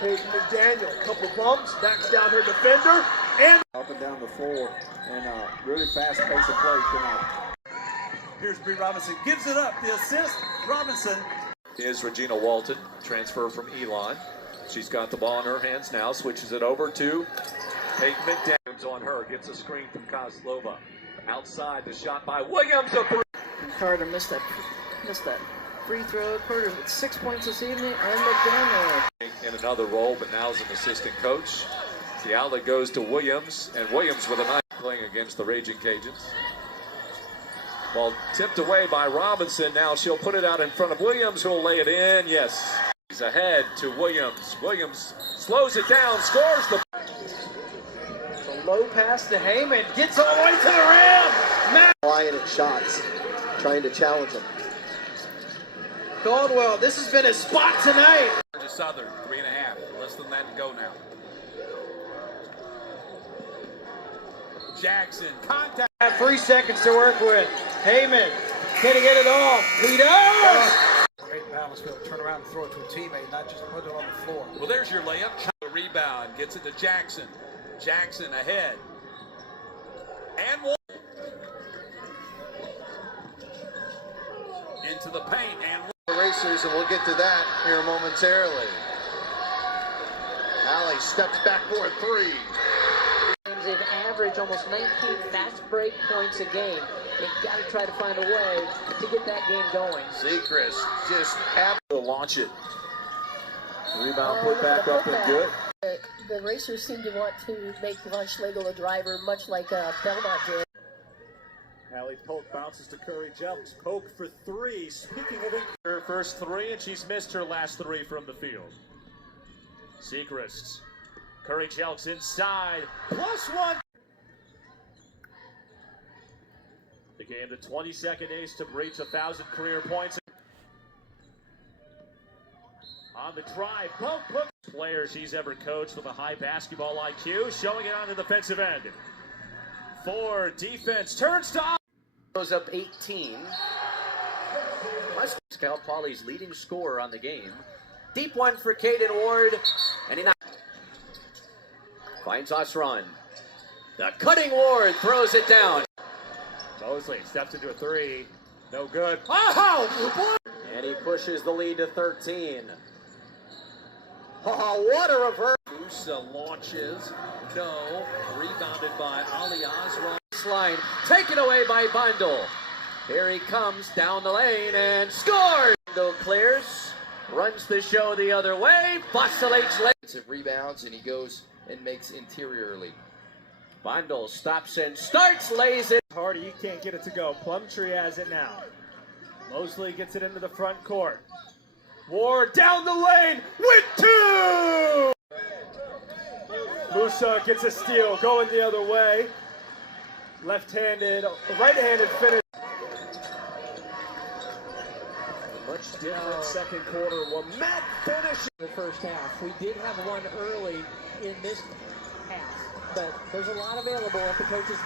Peyton McDaniel, couple bumps, backs down her defender, and up and down the floor, and really fast pace of play tonight. Here's Bree Robinson, gives it up, the assist, Robinson. Is Regina Walton, transfer from Elon. She's got the ball in her hands now, switches it over to Peyton McDaniel. On her, gets a screen from Kozlova. Outside, the shot by Williams. Carter missed that free throw. Carter with 6 points this evening, and McDaniel in another role, but now as an assistant coach. The outlet goes to Williams, and Williams with a nice playing against the Raging Cajuns. Well, tipped away by Robinson. Now she'll put it out in front of Williams, who'll lay it in. Yes, he's ahead to Williams. Williams slows it down, scores the low pass to Heyman, gets all the way to the rim. Flying at shots, trying to challenge him. Caldwell, this has been his spot tonight. To Southern, 3.5. Less than that to go now. Jackson, contact. 3 seconds to work with. Heyman, can he get it off? He does! great balance, be able to turn around and throw it to a teammate, not just put it on the floor. Well, there's your layup. The rebound, gets it to Jackson. Jackson ahead. And one. Into the paint and Racers, and we'll get to that here momentarily. Allie steps back for a three. They've averaged almost 19 fast break points a game. They've got to try to find a way to get that game going. Sechrist just have to launch it. Rebound put back up and good. The Racers seem to want to make Von Schlegel a driver, much like Belmont did. Allie Polk bounces to Curry Jelks. Polk for three. Speaking of her first three, and she's missed her last three from the field. Sechrist. Curry Jelks inside. +1. The game, the 22nd ace to reach 1,000 career points. On the drive, Polk player she's ever coached with a high basketball IQ, showing it on the defensive end. For defense, turns to goes up 18. Cal Poly's leading scorer on the game. Deep one for Caden Ward, and he finds Osron. The cutting Ward throws it down. Mosley steps into a three. No good. Oh! And he pushes the lead to 13. Oh, what a reverse. Musa launches. No. Rebounded by Ali Osron. Line taken away by Bundle. Here he comes down the lane and scores. Bundle clears, runs the show the other way, vacillates late. Rebounds, and he goes and makes interiorly. Bundle stops and starts, lays it. Hardy, you can't get it to go. Plumtree has it now. Mosley gets it into the front court. Ward down the lane with two! Musa gets a steal, going the other way. Left-handed, right-handed finish. Much different second quarter. Lamette finish. The first half. We did have one early in this half, but there's a lot available at the coaches.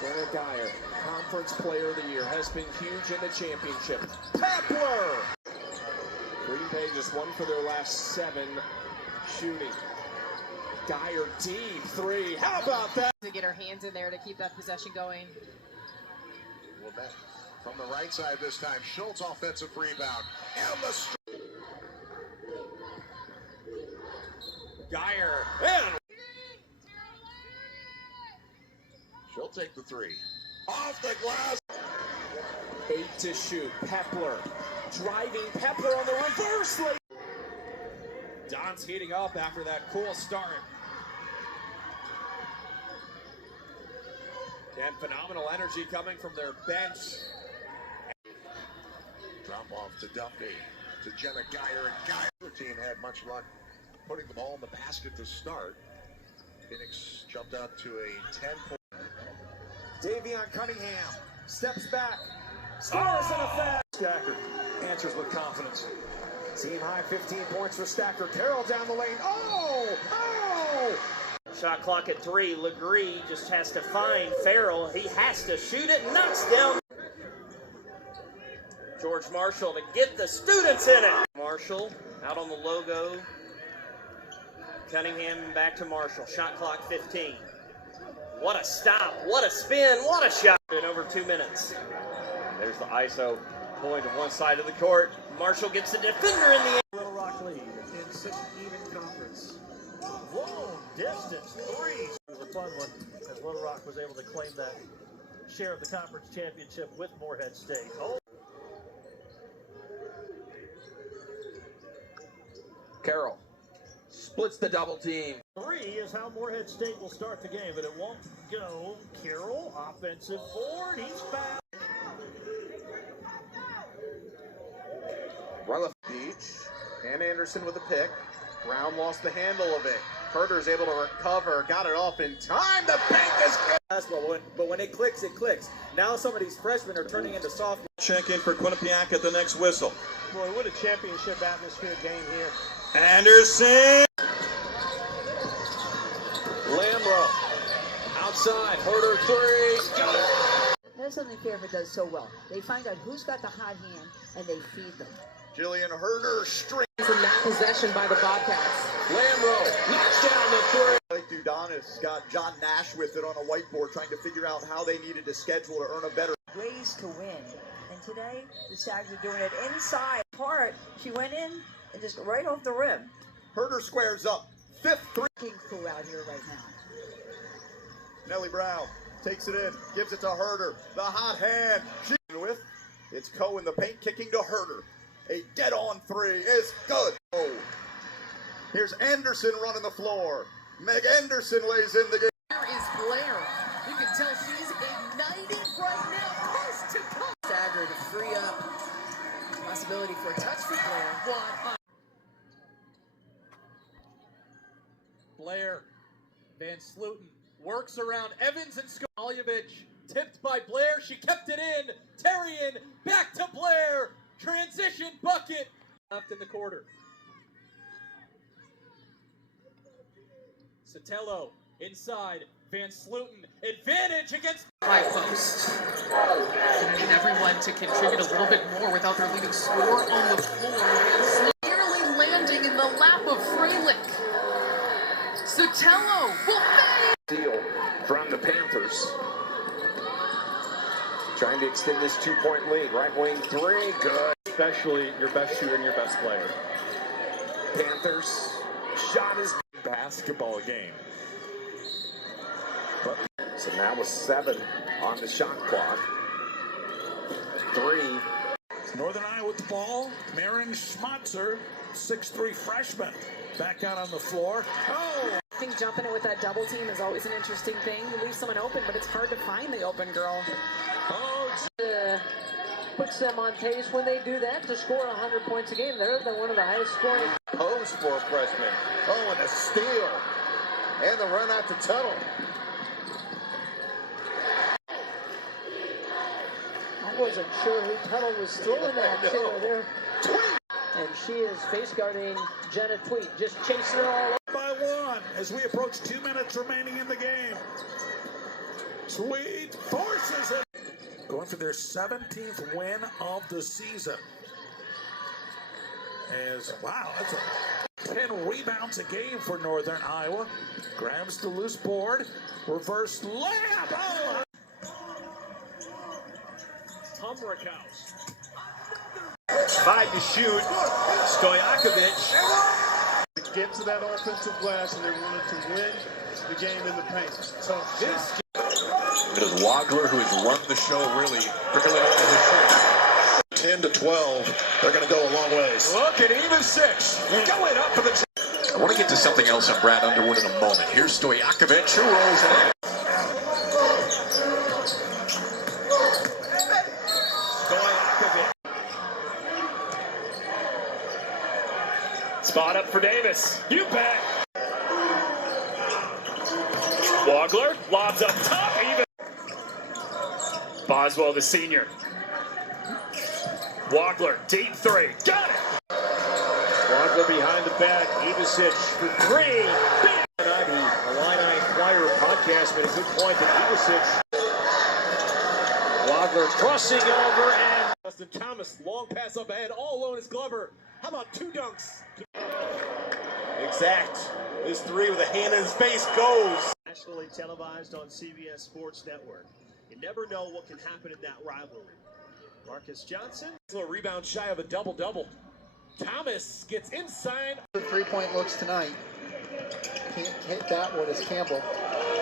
Jenna Geyer, Conference Player of the Year, has been huge in the championship. Pepler! Green Bay just won for their last 7 shooting. Geyer deep three. How about that? To get her hands in there to keep that possession going. Well, that from the right side this time. Schultz offensive rebound. And the Geyer. And she'll take the three. Off the glass. 8 to shoot. Pepler. Driving Pepler on the reverse lane. Don's heating up after that cool start. And phenomenal energy coming from their bench. Drop off to Duffy, to Jenna Geyer, and Geyer. The team had much luck putting the ball in the basket to start. Phoenix jumped out to a 10-point. Davion Cunningham steps back, scores in a fast. Stacker answers with confidence. Team high 15 points for Stacker. Carroll down the lane. Oh! Oh! Shot clock at 3. Legree just has to find Farrell. He has to shoot it. Knocks down. George Marshall to get the students in it. Marshall out on the logo. Cunningham back to Marshall. Shot clock 15. What a stop. What a spin. What a shot. In over 2 minutes. There's the ISO pulling to one side of the court. Marshall gets the defender in the end. Little Rock lead in such an even conference. Whoa, distance, threes. It was a fun one as Little Rock was able to claim that share of the conference championship with Morehead State. Oh. Carroll splits the double team. 3 is how Morehead State will start the game, but it won't go. Carroll, offensive board, he's fouled. Rutherford Beach and Anderson with a pick. Brown lost the handle of it. Herder's able to recover, got it off in time. The bank is good. Basketball, but when it clicks, it clicks. Now some of these freshmen are turning into sophomores. Check in for Quinnipiac at the next whistle. Boy, what a championship atmosphere game here. Anderson! Lamro outside, Herder three, got it. That's something Fairfield does so well. They find out who's got the hot hand and they feed them. Jillian Herder straight from that possession by the Bobcats. Lamro knocks down the three. Udonis got John Nash with it on a whiteboard trying to figure out how they needed to schedule to earn a better. Ways to win. And today, the Sags are doing it inside. Part, she went in and just right off the rim. Herder squares up. 5th three. King crew out here right now. Nellie Brown takes it in, gives it to Herder. The hot hand. She with. It's Coe in the paint kicking to Herder. A dead-on 3 is good. Oh. Here's Anderson running the floor. Meg Anderson lays in the game. There is Blair. You can tell she's ignited right now. Post to come. Stagger to free up. Possibility for a touch for Blair. Blair, Van Sluten works around Evans and Skoljevic. Tipped by Blair, she kept it in. Terrian, back to Blair. Transition bucket. Left in the quarter. Sotelo inside. Van Sluten, advantage against High post. Gonna need everyone to contribute a little bit more without their leading scorer on the floor. Nearly landing in the lap of Freilich. Sotelo will fade. Deal from the Panthers. Trying to extend this 2-point lead. Right wing 3, good. Especially your best shooter and your best player. Panthers shot is Basketball game. But, so now with 7 on the shot clock. 3. Northern Iowa with the ball. Marin Schmatzer, 6'3" freshman, back out on the floor. Oh! I think jumping it with that double team is always an interesting thing. You leave someone open, but it's hard to find the open girl. Puts them on pace when they do that to score 100 points a game. They're one of the highest scoring. Pose for a freshman. Oh, and a steal. And the run out the tunnel. I wasn't sure who Tuttle was throwing that to there. And she is face guarding Jenna Tweet, just chasing her all over. By 1 as we approach 2 minutes remaining in the game. Tweet forces it. Going for their 17th win of the season. Wow, that's 10 rebounds a game for Northern Iowa. Grabs the loose board. Reverse layup. Oh. Humrickhouse. 5 to shoot. Stojakovic. Get to that offensive glass, and they wanted to win the game in the paint. So this. It is Wagler who has run the show really, particularly on the show. 10 to 12, they're going to go a long ways. Look at even 6. Going up for the. I want to get to something else on Brad Underwood in a moment. Here's Stojakovic who rolls it in. Stojakovic. Spot up for Davis. You bet. Wagler lobs up top. Even. Boswell, the senior. Wagler, deep 3. Got it! Wagler behind the back. Ivasic for 3. The Illini Flyer podcast made a good point that Ivasic. Wagler crossing over and Justin Thomas, long pass up ahead, all alone is Glover. How about 2 dunks? Exact. His three with a hand in his face goes. Nationally televised on CBS Sports Network. You never know what can happen in that rivalry. Marcus Johnson. A rebound shy of a double-double. Thomas gets inside. The three-point looks tonight. Can't hit that one as Campbell.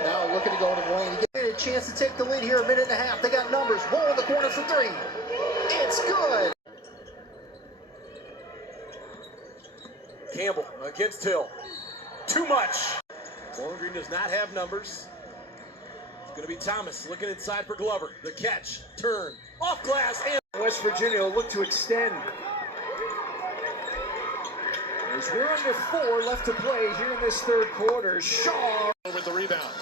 Now looking to go into the lane. He get a chance to take the lead here, a minute and a half. They got numbers. Roll in the corner for three. It's good. Campbell against Hill. Too much. Bowling Green does not have numbers. It's going to be Thomas looking inside for Glover. The catch, turn, off glass, and West Virginia will look to extend. As we're under 4 left to play here in this third quarter. Shaw with the rebound.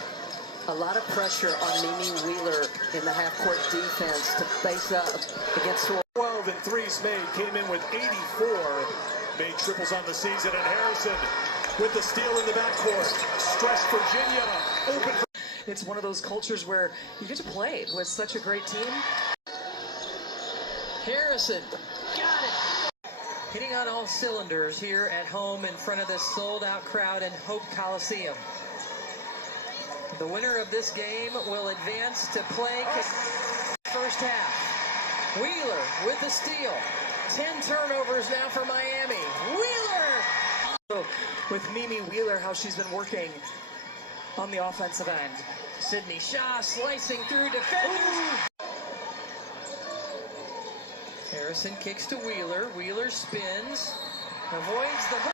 A lot of pressure on Mimi Wheeler in the half-court defense to face up against 12 and threes made. Came in with 84. Made triples on the season. And Harrison with the steal in the backcourt. Stretched Virginia open for... It's one of those cultures where you get to play with such a great team. Harrison, got it. Hitting on all cylinders here at home in front of this sold-out crowd in Hope Coliseum. The winner of this game will advance to play first half. Wheeler with the steal. 10 turnovers now for Miami. Wheeler! With Mimi Wheeler, how she's been working on the offensive end. Sydney Shaw slicing through defenders. Harrison kicks to Wheeler. Wheeler spins. Avoids the hook.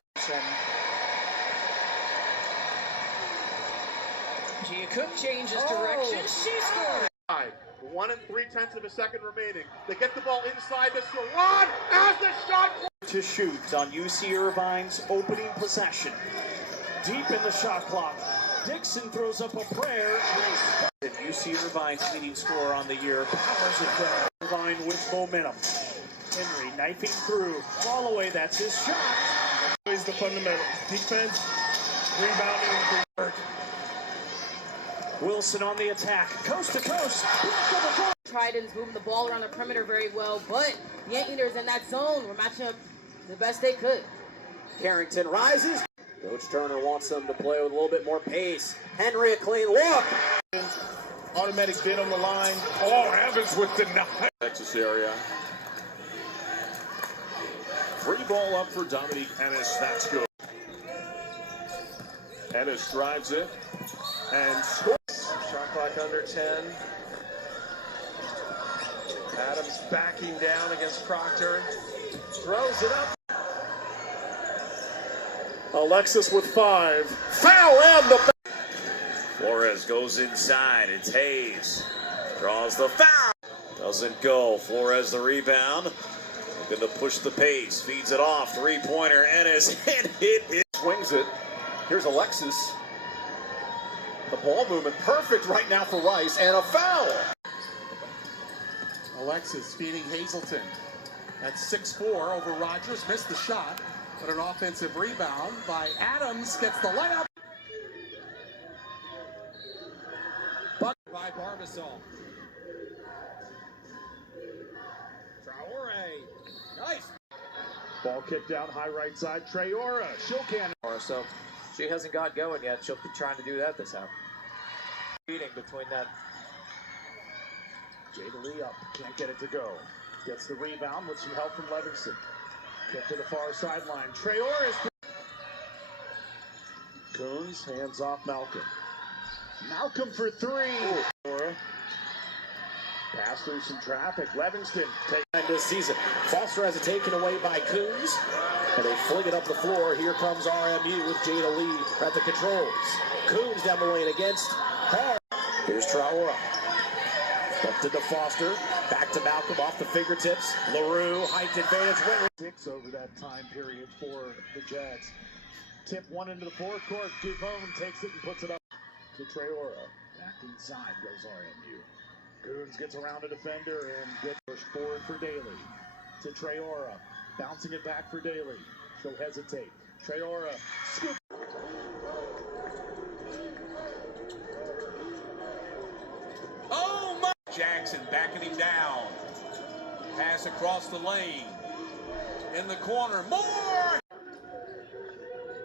Gia Cook changes direction. She scores. 1 3/10 of a second remaining. They get the ball inside the Sharon as the shot To shoot on UC Irvine's opening possession. Deep in the shot clock. Dixon throws up a prayer. And UC Irvine's leading scorer on the year powers it down. Irvine with momentum. Henry knifing through. Fall away, that's his shot. Is the fundamental. Defense, rebounding. Wilson on the attack. Coast to coast. Trident's moving the ball around the perimeter very well, but the Yankees in that zone were matching up the best they could. Carrington rises. Coach Turner wants them to play with a little bit more pace. Henry, a clean look. Automatic bid on the line. Oh, Evans with the 9. Texas area. Free ball up for Dominique Ennis. That's good. Ennis drives it and scores. Shot clock under 10. Adams backing down against Proctor. Throws it up. Alexis with 5. Foul and the back. Flores goes inside. It's Hayes. Draws the foul. Doesn't go. Flores the rebound. Looking to push the pace. Feeds it off. Three-pointer. Ennis. And it swings it. Here's Alexis. The ball movement perfect right now for Rice. And a foul. Alexis feeding Hazleton. That's 6-4 over Rogers. Missed the shot, but an offensive rebound by Adams gets the layup. Buck by Barbasol. Traore. Nice. Ball kicked down high right side. Traore. She'll can. So she hasn't got going yet. She'll be trying to do that this half. Beating between that. Jada Lee up. Can't get it to go. Gets the rebound with some help from Levinson. Get to the far sideline. Traore is. Coons hands off Malcolm. Malcolm for 3. Pass through some traffic. Levinston take this season. Foster has it taken away by Coons. And they fling it up the floor. Here comes RMU with Jada Lee at the controls. Coons down the lane against Hall. Here's Traore. Up to DeFoster. Back to Malcolm off the fingertips. LaRue, height advantage. 6 over that time period for the Jags. Tip one into the forecourt. Duvone takes it and puts it up to Traore. Back inside goes RMU. Coons gets around a defender and gets pushed forward for Daly. To Traore. Bouncing it back for Daly. She'll hesitate. Traore. Scoop. Oh my! Jackson backing him down. Pass across the lane. In the corner. More!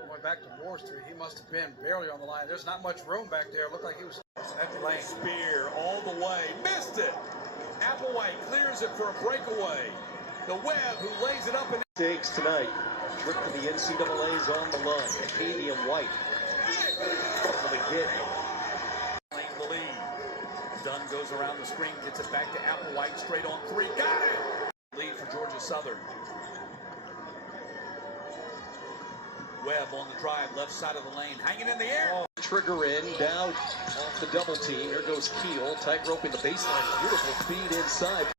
Going back back to Moore Street. He must have been barely on the line. There's not much room back there. It looked like he was at the lane. Spear all the way. Missed it. Applewhite clears it for a breakaway. The Webb who lays it up and Stakes tonight. A trip to the NCAA's on the line. Acadian White. For the hit. Playing the lead. Dunn goes around the screen, gets it back to Applewhite, straight on three. Got it! Lead for Georgia Southern. Webb on the drive, left side of the lane, hanging in the air. Trigger in, down off the double team. Here goes Keel, tight rope in the baseline. Beautiful feed inside.